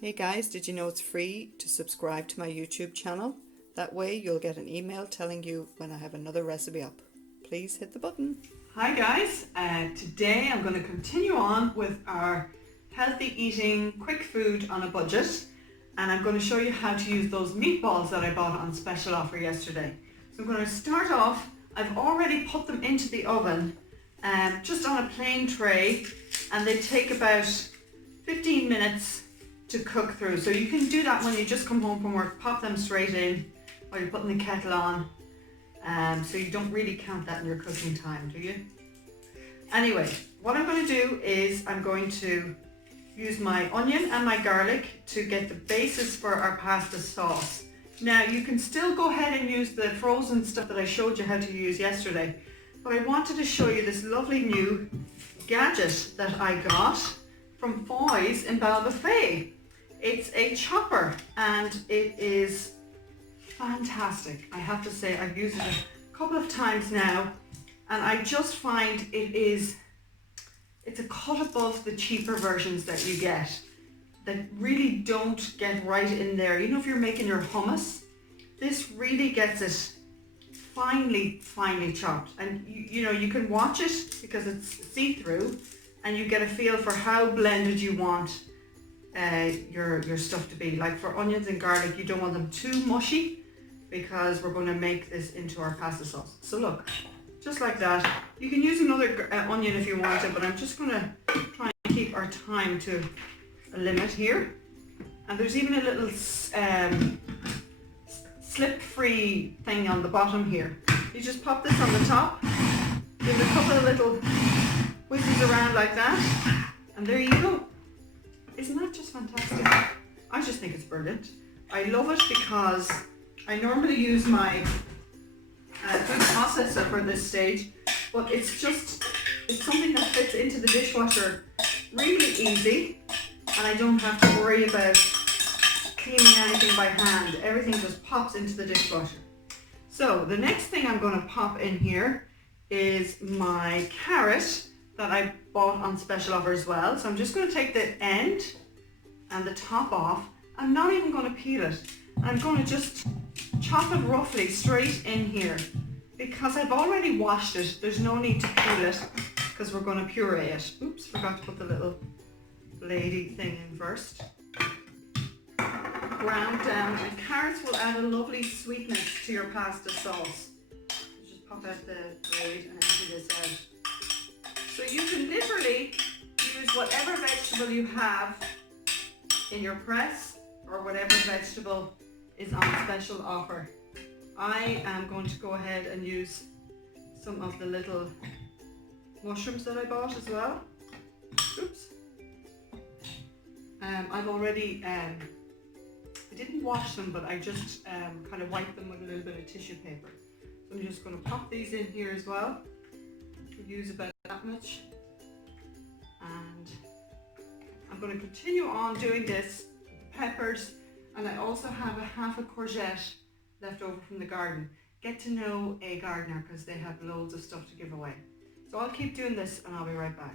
Hey guys, did you know it's free to subscribe to my YouTube channel? That way you'll get an email telling you when I have another recipe up. Please hit the button. Hi guys, today I'm going to continue on with our healthy eating quick food on a budget, and I'm going to show you how to use those meatballs that I bought on special offer yesterday. So I'm going to start off. I've already put them into the oven just on a plain tray, and they take about 15 minutes to cook through. So you can do that when you just come home from work, pop them straight in while you're putting the kettle on. So you don't really count that in your cooking time, do you? Anyway, what I'm going to do is I'm going to use my onion and my garlic to get the basis for our pasta sauce. Now you can still go ahead and use the frozen stuff that I showed you how to use yesterday, but I wanted to show you this lovely new gadget that I got from Foy's in Balbuffet. It's a chopper and it is fantastic. I have to say, I've used it a couple of times now, and I just find it's a cut above the cheaper versions that you get that really don't get right in there. You know, if you're making your hummus, this really gets it finely chopped, and you know, you can watch it because it's see-through and you get a feel for how blended you want your stuff to be. Like for onions and garlic, you don't want them too mushy because we're going to make this into our pasta sauce. So look, just like that. You can use another onion if you want it, but I'm just going to try and keep our time to a limit here. And there's even a little slip-free thing on the bottom here. You just pop this on the top, give it a couple of little whizzes around like that, and there you go. Isn't that just fantastic? I just think it's brilliant. I love it because I normally use my food processor for this stage, but it's something that fits into the dishwasher really easy, and I don't have to worry about cleaning anything by hand. Everything just pops into the dishwasher. So the next thing I'm going to pop in here is my carrot that I bought on special offer as well. So I'm just going to take the end and the top off. I'm not even going to peel it. I'm going to just chop it roughly straight in here because I've already washed it. There's no need to peel it because we're going to puree it. Oops, forgot to put the little bladey thing in first. Ground down, and carrots will add a lovely sweetness to your pasta sauce. Just pop out the blade and empty this out. So you can literally use whatever vegetable you have in your press or whatever vegetable is on special offer. I am going to go ahead and use some of the little mushrooms that I bought as well. Oops. I've already, I didn't wash them, but I just kind of wiped them with a little bit of tissue paper. So I'm just going to pop these in here as well. We'll use about that much. And I'm going to continue on doing this with the peppers, and I also have a half a courgette left over from the garden. Get to know a gardener because they have loads of stuff to give away. So I'll keep doing this and I'll be right back.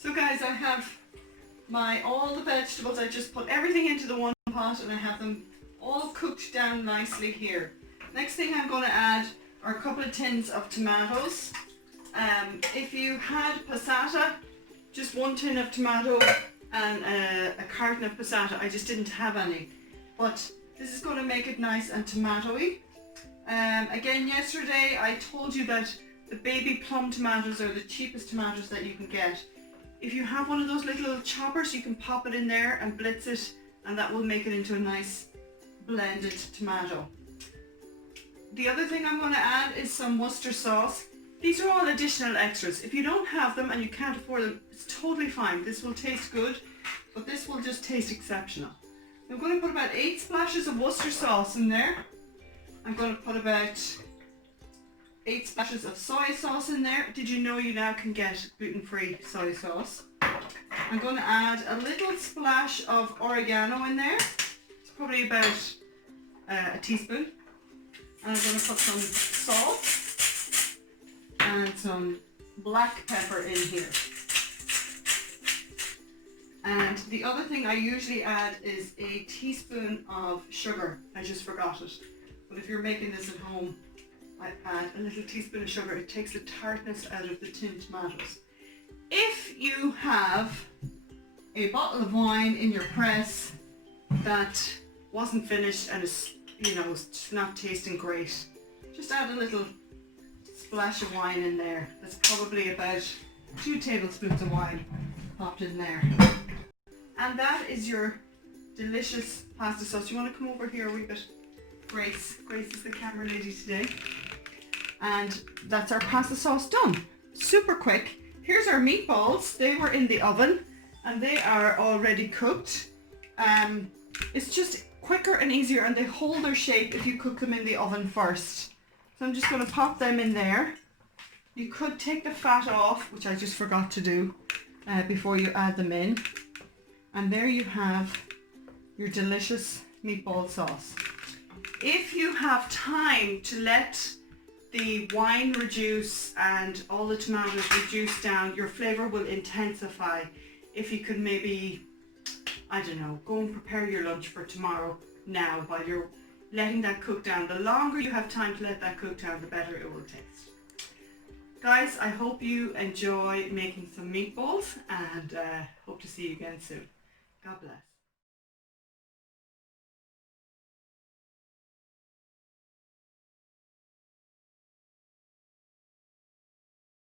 So guys, I have all the vegetables. I just put everything into the one pot and I have them all cooked down nicely here. Next thing I'm going to add are a couple of tins of tomatoes. If you had passata, just 1 tin of tomato and a carton of passata. I just didn't have any, but this is going to make it nice and tomatoey. Again, yesterday I told you that the baby plum tomatoes are the cheapest tomatoes that you can get. If you have one of those little choppers, you can pop it in there and blitz it, and that will make it into a nice blended tomato. The other thing I'm going to add is some Worcester sauce. These are all additional extras. If you don't have them and you can't afford them, it's totally fine. This will taste good, but this will just taste exceptional. I'm going to put about 8 splashes of Worcester sauce in there. I'm going to put about 8 splashes of soy sauce in there. Did you know you now can get gluten-free soy sauce? I'm going to add a little splash of oregano in there. It's probably about a teaspoon. And I'm going to put some salt and some black pepper in here. And the other thing I usually add is a teaspoon of sugar. I just forgot it. But if you're making this at home, I add a little teaspoon of sugar. It takes the tartness out of the tinned tomatoes. If you have a bottle of wine in your press that wasn't finished and is, it's not tasting great, just add a little splash of wine in there. That's probably about 2 tablespoons of wine popped in there. And that is your delicious pasta sauce. You want to come over here a wee bit? Grace is the camera lady today. And that's our pasta sauce done. Super quick. Here's our meatballs. They were in the oven and they are already cooked. It's just quicker and easier, and they hold their shape if you cook them in the oven first. So I'm just going to pop them in there. You could take the fat off, which I just forgot to do before you add them in. And there you have your delicious meatball sauce. If you have time to let the wine reduce and all the tomatoes reduce down, your flavour will intensify. If you could maybe, I don't know, go and prepare your lunch for tomorrow now while you're letting that cook down. The longer you have time to let that cook down, the better it will taste. Guys, I hope you enjoy making some meatballs, and hope to see you again soon. God bless.